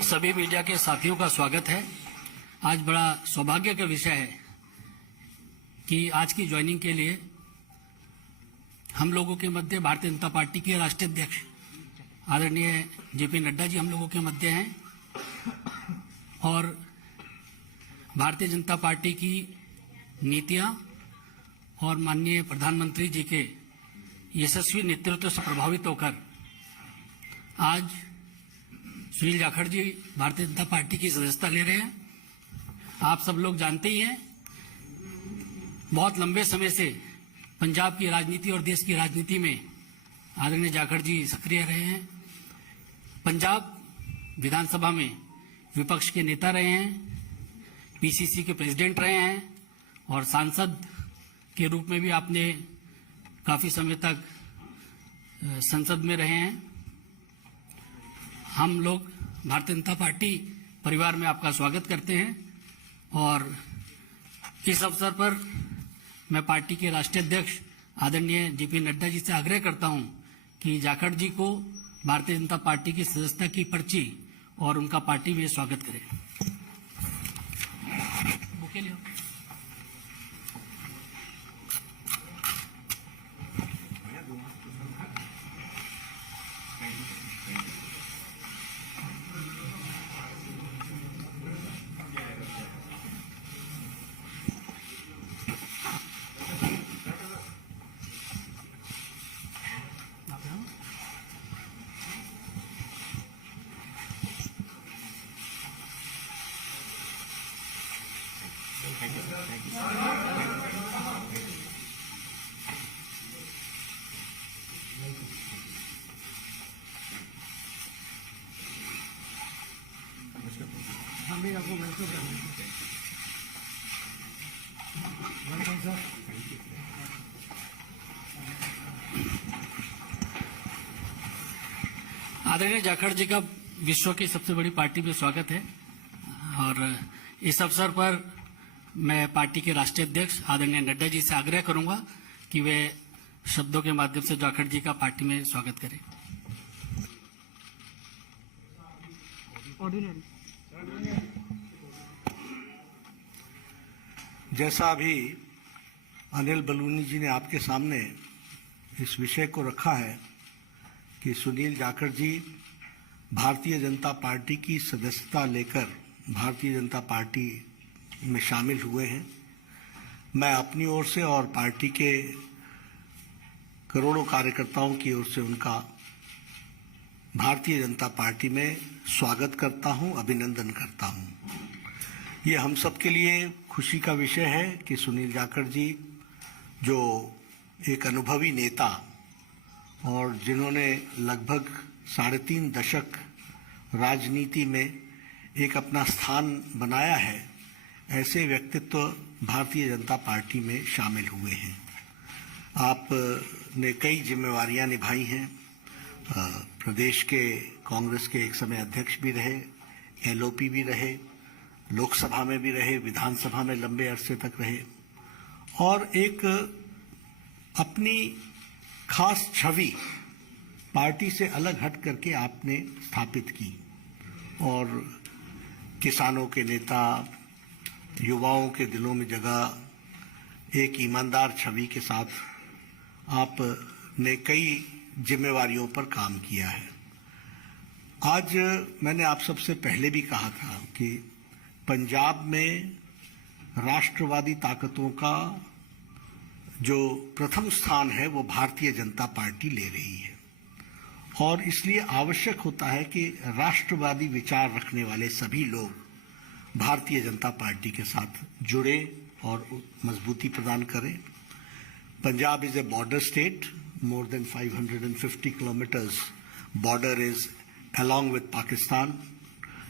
सभी मीडिया के साथियों का स्वागत है। आज बड़ा सौभाग्य का विषय है कि आज की ज्वाइनिंग के लिए हम लोगों के मध्य भारतीय जनता पार्टी के राष्ट्रीय अध्यक्ष आदरणीय जेपी नड्डा जी हम लोगों के मध्य हैं और भारतीय जनता पार्टी की नीतियां और माननीय प्रधानमंत्री जी के यशस्वी नेतृत्व से प्रभावित होकर आज सुनील जाखड़ जी भारतीय जनता पार्टी की सदस्यता ले रहे हैं। आप सब लोग जानते ही हैं, बहुत लंबे समय से पंजाब की राजनीति और देश की राजनीति में आदरणीय जाखड़ जी सक्रिय रहे हैं। पंजाब विधानसभा में विपक्ष के नेता रहे हैं, पीसीसी के प्रेसिडेंट रहे हैं और सांसद के रूप में भी आपने काफी समय तक संसद में रहे हैं। हम लोग भारतीय जनता पार्टी परिवार में आपका स्वागत करते हैं और इस अवसर पर मैं पार्टी के राष्ट्रीय अध्यक्ष आदरणीय जेपी नड्डा जी से आग्रह करता हूं कि जाखड़ जी को भारतीय जनता पार्टी की सदस्यता की पर्ची और उनका पार्टी में स्वागत करें। बुके लियो। हम भी आपको वेलकम करेंगे। Welcome sir. आदरणीय जाखड़ जी का विश्व की सबसे बड़ी पार्टी में स्वागत है और इस अवसर पर मैं पार्टी के राष्ट्रीय अध्यक्ष आदरणीय नड्डा जी से आग्रह करूंगा कि वे शब्दों के माध्यम से जाखड़ जी का पार्टी में स्वागत करें। जैसा अभी अनिल बलूनी जी ने आपके सामने इस विषय को रखा है कि सुनील जाखड़ जी भारतीय जनता पार्टी की सदस्यता लेकर भारतीय जनता पार्टी में शामिल हुए हैं, मैं अपनी ओर से और पार्टी के करोड़ों कार्यकर्ताओं की ओर से उनका भारतीय जनता पार्टी में स्वागत करता हूं, अभिनंदन करता हूं। ये हम सब के लिए खुशी का विषय है कि सुनील जाखड़ जी जो एक अनुभवी नेता और जिन्होंने लगभग 3.5 दशक राजनीति में एक अपना स्थान बनाया है, ऐसे व्यक्तित्व भारतीय जनता पार्टी में शामिल हुए हैं। आपने कई जिम्मेवारियां निभाई हैं, प्रदेश के कांग्रेस के एक समय अध्यक्ष भी रहे, एलओपी भी रहे, लोकसभा में भी रहे, विधानसभा में लंबे अरसे तक रहे और एक अपनी खास छवि पार्टी से अलग हट करके आपने स्थापित की और किसानों के नेता, युवाओं के दिलों में जगह एक ईमानदार छवि के साथ आपने कई जिम्मेवारियों पर काम किया है। आज मैंने आप सबसे पहले भी कहा था कि पंजाब में राष्ट्रवादी ताकतों का जो प्रथम स्थान है वो भारतीय जनता पार्टी ले रही है और इसलिए आवश्यक होता है कि राष्ट्रवादी विचार रखने वाले सभी लोग भारतीय जनता पार्टी के साथ जुड़े और मजबूती प्रदान करें। Punjab is a border state, more than 550 kilometers border is along with Pakistan.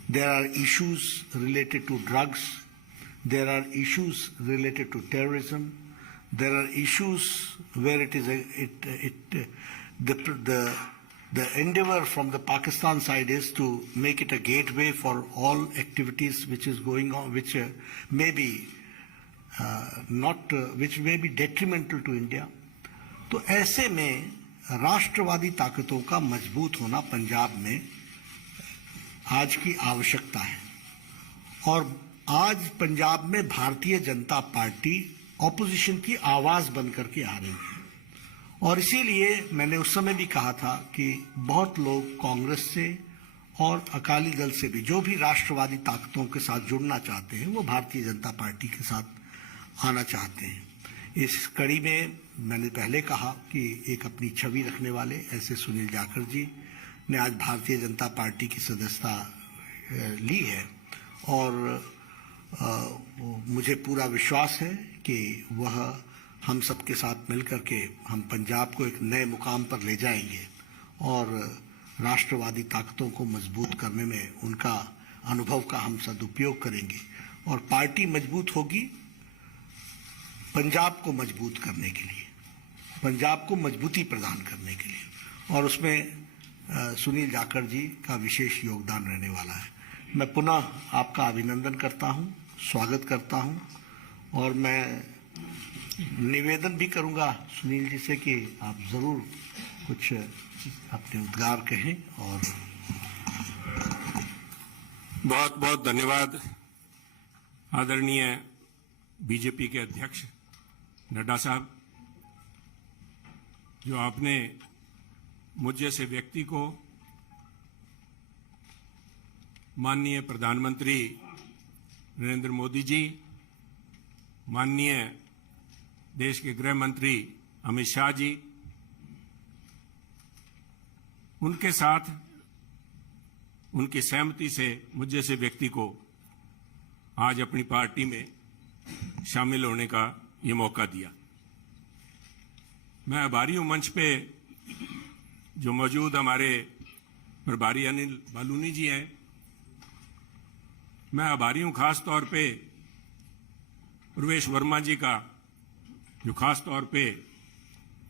There are issues related to drugs, there are issues related to terrorism, there are issues where it is the endeavor from the Pakistan side is to make it a gateway for all activities which is going on, which may be which may be detrimental to India. तो ऐसे में राष्ट्रवादी ताकतों का मजबूत होना पंजाब में आज की आवश्यकता है। और आज पंजाब में भारतीय जनता पार्टी ऑपोजिशन की आवाज बन करके आ रही है। और इसीलिए मैंने उस समय भी कहा था कि बहुत लोग कांग्रेस से और अकाली दल से भी, जो भी राष्ट्रवादी ताकतों के साथ जुड़ना चाहते हैं, वो भारतीय जनता पार्टी के साथ आना चाहते हैं। इस कड़ी में मैंने पहले कहा कि एक अपनी छवि रखने वाले ऐसे सुनील जाखड़ जी ने आज भारतीय जनता पार्टी की सदस्यता ली है। और मुझे पूरा विश्वास है कि वह हम सबके साथ मिलकर के हम पंजाब को एक नए मुकाम पर ले जाएंगे और राष्ट्रवादी ताकतों को मजबूत करने में उनका अनुभव का हम सदुपयोग करेंगे। और पार्टी मजबूत होगी पंजाब को मजबूत करने के लिए, पंजाब को मजबूती प्रदान करने के लिए, और उसमें सुनील जाखड़ जी का विशेष योगदान रहने वाला है। मैं पुनः आपका अभिनंदन करता हूं, स्वागत करता हूं, और मैं निवेदन भी करूंगा सुनील जी से कि आप जरूर कुछ अपने उद्गार कहें। और बहुत बहुत धन्यवाद आदरणीय बीजेपी के अध्यक्ष नड्डा साहब, जो आपने मुझ जैसे व्यक्ति को माननीय प्रधानमंत्री नरेंद्र मोदी जी, माननीय देश के गृह मंत्री अमित शाह जी, उनके साथ उनकी सहमति से मुझ जैसे व्यक्ति को आज अपनी पार्टी में शामिल होने का ये मौका दिया। मैं आभारी हूं मंच पे जो मौजूद हमारे प्रभारी अनिल बालूनी जी हैं। मैं आभारी हूं खास तौर पे प्रवेश वर्मा जी का, जो खास तौर पे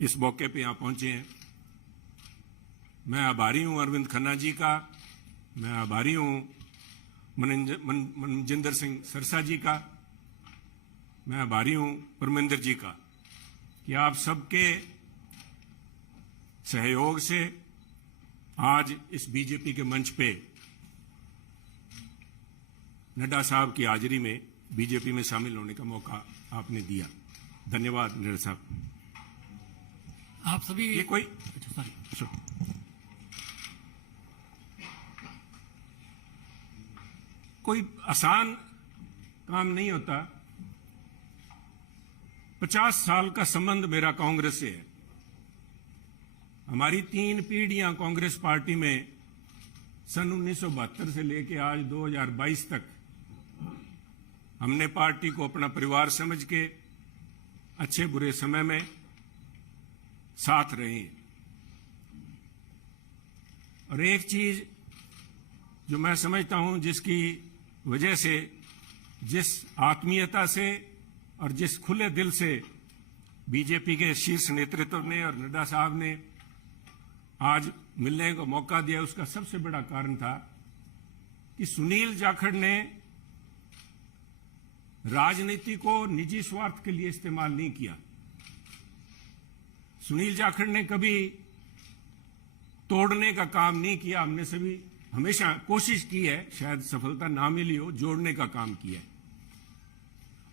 इस मौके पे यहां पहुंचे हैं। मैं आभारी हूं अरविंद खन्ना जी का, मैं आभारी हूं मनजिंदर सिंह सरसा जी का, मैं आभारी हूं परमिंदर जी का कि आप सबके सहयोग से आज इस बीजेपी के मंच पे नड्डा साहब की हाजिरी में बीजेपी में शामिल होने का मौका आपने दिया। धन्यवाद नड्डा साहब। आप सभी ये कोई कोई आसान काम नहीं होता। 50 साल का संबंध मेरा कांग्रेस से है। हमारी 3 पीढ़ियां कांग्रेस पार्टी में सन 1972 से लेकर आज 2022 तक हमने पार्टी को अपना परिवार समझ के अच्छे बुरे समय में साथ रहे हैं। और एक चीज जो मैं समझता हूं, जिसकी वजह से, जिस आत्मीयता से और जिस खुले दिल से बीजेपी के शीर्ष नेतृत्व ने और नड्डा साहब ने आज मिलने का मौका दिया, उसका सबसे बड़ा कारण था कि सुनील जाखड़ ने राजनीति को निजी स्वार्थ के लिए इस्तेमाल नहीं किया। सुनील जाखड़ ने कभी तोड़ने का काम नहीं किया। हमने सभी हमेशा कोशिश की है, शायद सफलता ना मिली हो, जोड़ने का काम किया है।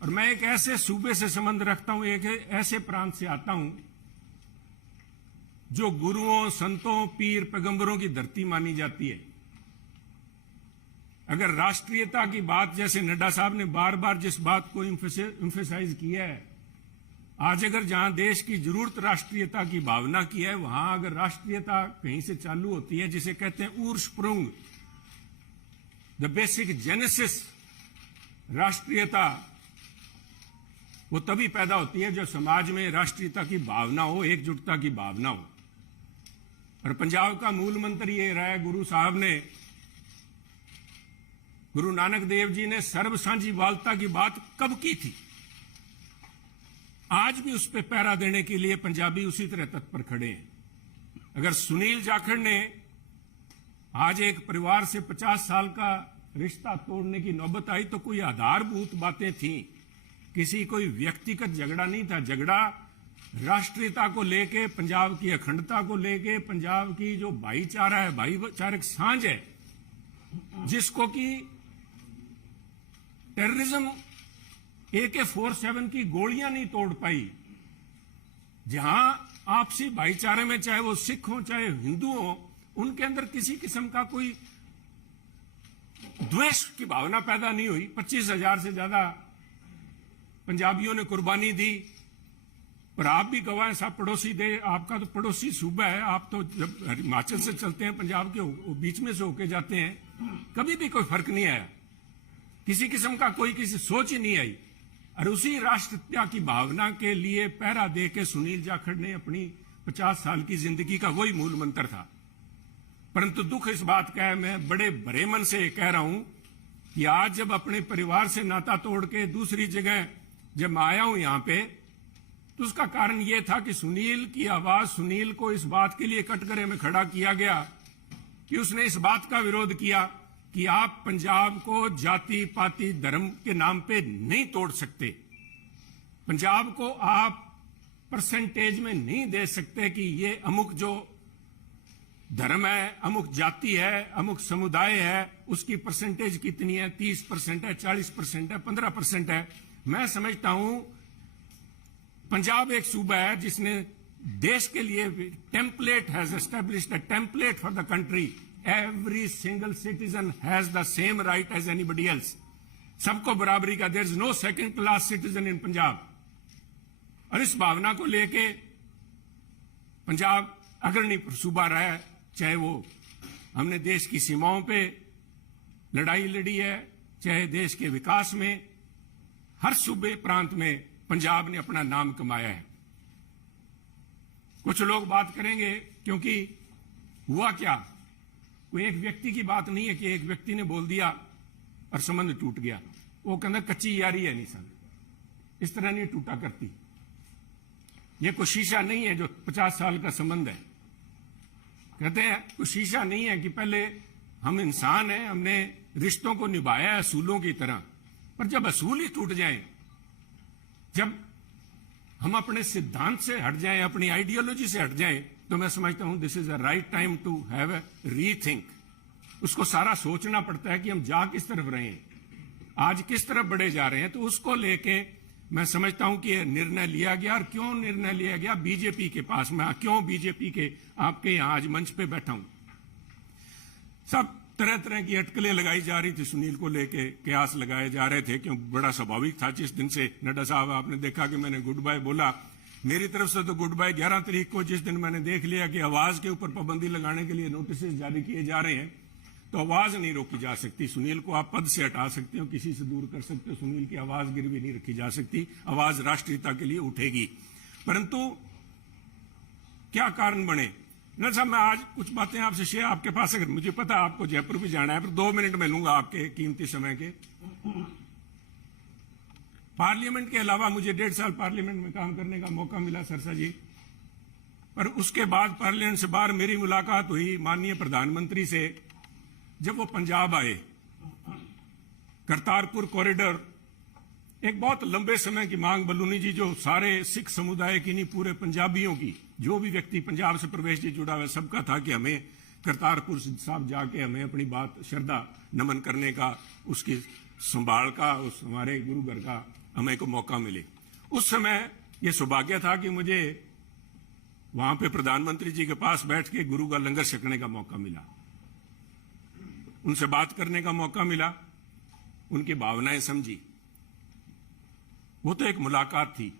और मैं एक ऐसे सूबे से संबंध रखता हूं, एक ऐसे प्रांत से आता हूं जो गुरुओं, संतों, पीर, पैगंबरों की धरती मानी जाती है। अगर राष्ट्रीयता की बात, जैसे नड्डा साहब ने बार बार जिस बात को एम्फेसाइज किया है, आज अगर जहां देश की जरूरत राष्ट्रीयता की भावना की है, वहां अगर राष्ट्रीयता कहीं से चालू होती है, जिसे कहते हैं उर्स्प्रुंग, द बेसिक जेनेसिस, राष्ट्रीयता वो तभी पैदा होती है जब समाज में राष्ट्रीयता की भावना हो, एकजुटता की भावना हो। और पंजाब का मूल मंत्र ये रहा है, गुरु साहब ने, गुरु नानक देव जी ने सर्व साझीवालता की बात कब की थी? आज भी उस पर पहरा देने के लिए पंजाबी उसी तरह तत्पर खड़े हैं। अगर सुनील जाखड़ ने आज एक परिवार से 50 साल का रिश्ता तोड़ने की नौबत आई तो कोई आधारभूत बातें थीं, किसी कोई व्यक्तिगत झगड़ा नहीं था। झगड़ा राष्ट्रीयता को लेके, पंजाब की अखंडता को लेके, पंजाब की जो भाईचारा है, भाईचारक सांझ है, जिसको कि टेररिज्म AK-47 की गोलियां नहीं तोड़ पाई, जहां आपसी भाईचारे में चाहे वो सिख हो चाहे हिंदू हो, उनके अंदर किसी किस्म का कोई द्वेष की भावना पैदा नहीं हुई। 25,000 से ज्यादा पंजाबियों ने कुर्बानी दी। पर आप भी गवाह हैं, साहब पड़ोसी दे, आपका तो पड़ोसी सूबा है, आप तो जब हिमाचल से चलते हैं पंजाब के बीच में से होके जाते हैं, कभी भी कोई फर्क नहीं आया, किसी किस्म का कोई किसी सोच ही नहीं आई। और उसी राष्ट्रीयता की भावना के लिए पहरा दे के सुनील जाखड़ ने अपनी 50 साल की जिंदगी का वही मूल मंत्र था। परंतु दुख इस बात का है, मैं बड़े भरे मन से कह रहा हूं कि आज जब अपने परिवार से नाता तोड़ के दूसरी जगह जब मैं आया हूं यहां पे, तो उसका कारण यह था कि सुनील की आवाज, सुनील को इस बात के लिए कटघरे में खड़ा किया गया कि उसने इस बात का विरोध किया कि आप पंजाब को जाति पाति धर्म के नाम पे नहीं तोड़ सकते, पंजाब को आप परसेंटेज में नहीं दे सकते कि ये अमुक जो धर्म है, अमुक जाति है, अमुक समुदाय है, उसकी परसेंटेज कितनी है, 30% है, 40% है, 15% है। मैं समझता हूं पंजाब एक सूबा है जिसने देश के लिए template has established a template for the country. Every single citizen has the same right as anybody else. सबको बराबरी का, there is no second class citizen in Punjab. और इस भावना को लेके पंजाब अग्रणी सूबा रहा है, चाहे वो हमने देश की सीमाओं पे लड़ाई लड़ी है, चाहे देश के विकास में, हर सूबे प्रांत में पंजाब ने अपना नाम कमाया है। कुछ लोग बात करेंगे क्योंकि हुआ क्या, कोई एक व्यक्ति की बात नहीं है कि एक व्यक्ति ने बोल दिया और संबंध टूट गया। वो कहना कच्ची यारी है निशान, इस तरह नहीं टूटा करती। ये कोई शीशा नहीं है जो 50 साल का संबंध है। कहते हैं कोई शीशा नहीं है कि पहले हम इंसान हैं, हमने रिश्तों को निभाया है असूलों की तरह, पर जब असूल ही टूट जाएं, जब हम अपने सिद्धांत से हट जाएं, अपनी आइडियोलॉजी से हट जाएं, तो मैं समझता हूं this is a right time to have a rethink. उसको सारा सोचना पड़ता है कि हम जा किस तरफ रहे हैं, आज किस तरफ बढ़े जा रहे हैं। तो उसको लेके मैं समझता हूं कि यह निर्णय लिया गया। और क्यों निर्णय लिया गया, बीजेपी के पास, मैं क्यों बीजेपी के आपके यहां आज मंच पे बैठा हूं। सब तरह तरह की अटकलें लगाई जा रही थी सुनील को लेके, कयास लगाए जा रहे थे, क्यों बड़ा स्वाभाविक था। जिस दिन से नड्डा साहब आपने देखा कि मैंने गुड बाय बोला, मेरी तरफ से तो गुड बाय 11 तारीख को, जिस दिन मैंने देख लिया कि आवाज के ऊपर पाबंदी लगाने के लिए नोटिस जारी किए जा रहे हैं, तो आवाज नहीं रोकी जा सकती। सुनील को आप पद से हटा सकते हो, किसी से दूर कर सकते हो, सुनील की आवाज गिरवी नहीं रखी जा सकती। आवाज राष्ट्रीयता के लिए उठेगी। परंतु क्या कारण बने न साहब, मैं आज कुछ बातें आपसे शेयर, आपके पास अगर मुझे पता आपको जयपुर भी जाना है, पर 2 मिनट में लूंगा आपके कीमती समय के। पार्लियामेंट के अलावा मुझे 1.5 साल पार्लियामेंट में काम करने का मौका मिला सरसा जी, पर उसके बाद पार्लियामेंट से बाहर मेरी मुलाकात हुई माननीय प्रधानमंत्री से, जब वो पंजाब आए। करतारपुर कॉरिडोर एक बहुत लंबे समय की मांग, बलूनी जी, जो सारे सिख समुदाय की नहीं, पूरे पंजाबियों की, जो भी व्यक्ति पंजाब से प्रवेश जी जुड़ा हुआ, सबका था कि हमें करतारपुर साहब जाके हमें अपनी बात श्रद्धा नमन करने का, उसकी संभाल का, उस हमारे गुरु घर का हमें को मौका मिले। उस समय यह सौभाग्य था कि मुझे वहां पे प्रधानमंत्री जी के पास बैठ के गुरु का लंगर छकने का मौका मिला, उनसे बात करने का मौका मिला, उनकी भावनाएं समझी। वो तो एक मुलाकात थी,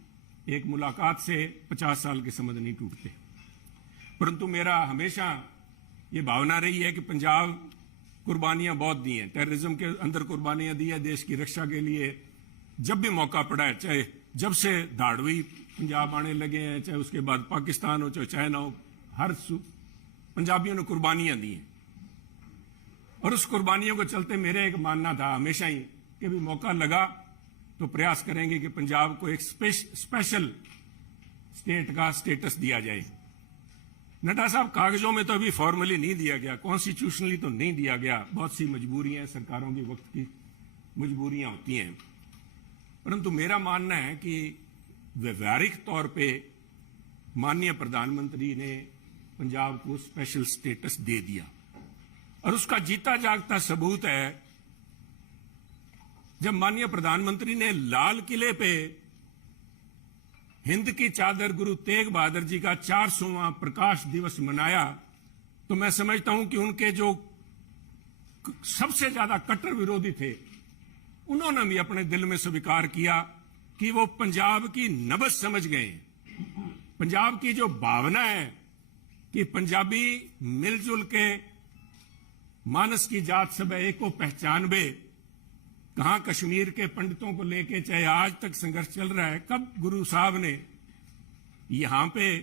एक मुलाकात से 50 साल के संबंध नहीं टूटते। परंतु मेरा हमेशा ये भावना रही है कि पंजाब कुर्बानियां बहुत दी हैं, टेररिज्म के अंदर कुर्बानियां दी है देश की रक्षा के लिए। जब भी मौका पड़ा है, चाहे जब से धाड़वी पंजाब आने लगे हैं, चाहे उसके बाद पाकिस्तान हो, चाहे चाइना हो, हर पंजाबियों ने कुर्बानियां दी हैं। और उस कुर्बानियों को चलते मेरे एक मानना था हमेशा ही कि भी मौका लगा तो प्रयास करेंगे कि पंजाब को एक स्पेशल स्टेट का स्टेटस दिया जाए। नड्डा साहब, कागजों में तो अभी फॉर्मली नहीं दिया गया, कॉन्स्टिट्यूशनली तो नहीं दिया गया, बहुत सी मजबूरियां, सरकारों की वक्त की मजबूरियां होती हैं। परंतु मेरा मानना है कि व्यवहारिक तौर पे माननीय प्रधानमंत्री ने पंजाब को स्पेशल स्टेटस दे दिया। और उसका जीता जागता सबूत है जब माननीय प्रधानमंत्री ने लाल किले पे हिंद की चादर गुरु तेग बहादुर जी का 400वां प्रकाश दिवस मनाया, तो मैं समझता हूं कि उनके जो सबसे ज्यादा कट्टर विरोधी थे उन्होंने भी अपने दिल में स्वीकार किया कि वो पंजाब की नब्ज समझ गए। पंजाब की जो भावना है कि पंजाबी मिलजुल के मानस की जात सब एक को पहचानबे, कहां कश्मीर के पंडितों को लेके चाहे आज तक संघर्ष चल रहा है, कब गुरु साहब ने यहां पे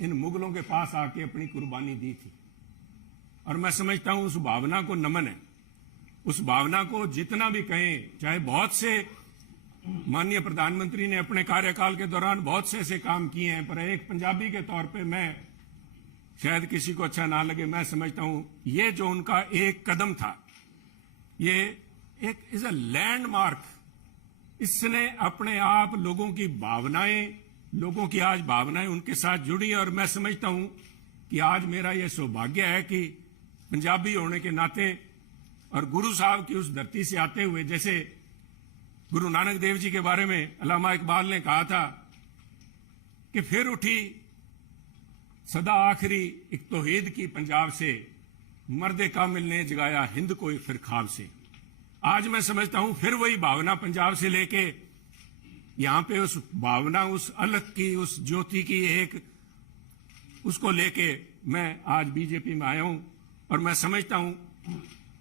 इन मुगलों के पास आके अपनी कुर्बानी दी थी। और मैं समझता हूं उस भावना को नमन है। उस भावना को जितना भी कहें, चाहे बहुत से माननीय प्रधानमंत्री ने अपने कार्यकाल के दौरान बहुत से ऐसे काम किए हैं, पर एक पंजाबी के तौर पे मैं, शायद किसी को अच्छा ना लगे, मैं समझता हूं ये जो उनका एक कदम था, ये एक इज अ लैंडमार्क। इसने अपने आप लोगों की भावनाएं, लोगों की आज भावनाएं उनके साथ जुड़ी। और मैं समझता हूं कि आज मेरा यह सौभाग्य है कि पंजाबी होने के नाते और गुरु साहब की उस धरती से आते हुए, जैसे गुरु नानक देव जी के बारे में अल्लामा इकबाल ने कहा था कि फिर उठी सदा आखिरी एक तौहीद की पंजाब से, मर्दे कामिल ने जगाया हिंद को एक फिर ख्वाब से। आज मैं समझता हूं फिर वही भावना पंजाब से लेके यहां पे उस भावना, उस अलग की, उस ज्योति की एक, उसको लेके मैं आज बीजेपी में आया हूं। और मैं समझता हूं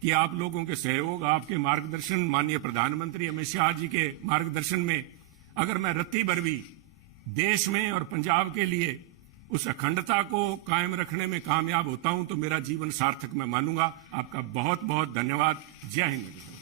कि आप लोगों के सहयोग, आपके मार्गदर्शन, माननीय प्रधानमंत्री अमित शाह जी के मार्गदर्शन में अगर मैं रत्ती भर भी देश में और पंजाब के लिए उस अखंडता को कायम रखने में कामयाब होता हूं तो मेरा जीवन सार्थक मैं मानूंगा। आपका बहुत बहुत धन्यवाद। जय हिंद।